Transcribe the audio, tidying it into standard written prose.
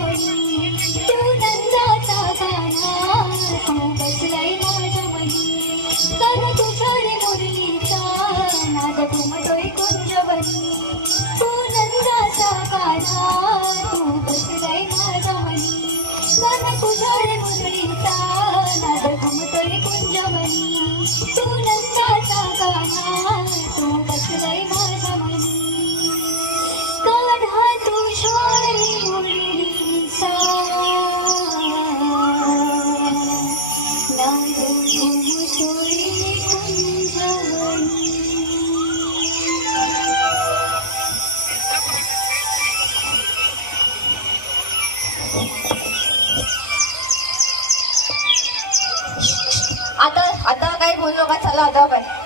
मनी तू नंदाचा कान्हा तू बसलाय माझ्या मनी कर तुझ्या रे मुरलीचा नाद घुमतोय कुंजवनी तू नंदाचा कान्हा तू बसलाय माझ्या मनी कर तुझ्या रे मुरलीचा नाद घुमतोय कुंजवनी तू नंदाचा कान्हा तू बसलाय माझ्या मनी कान्हा तुझ्या रे मुरलीचा नाद घुमतोय कुंजवनी. आता आता काही बोलू नका, चला आता काय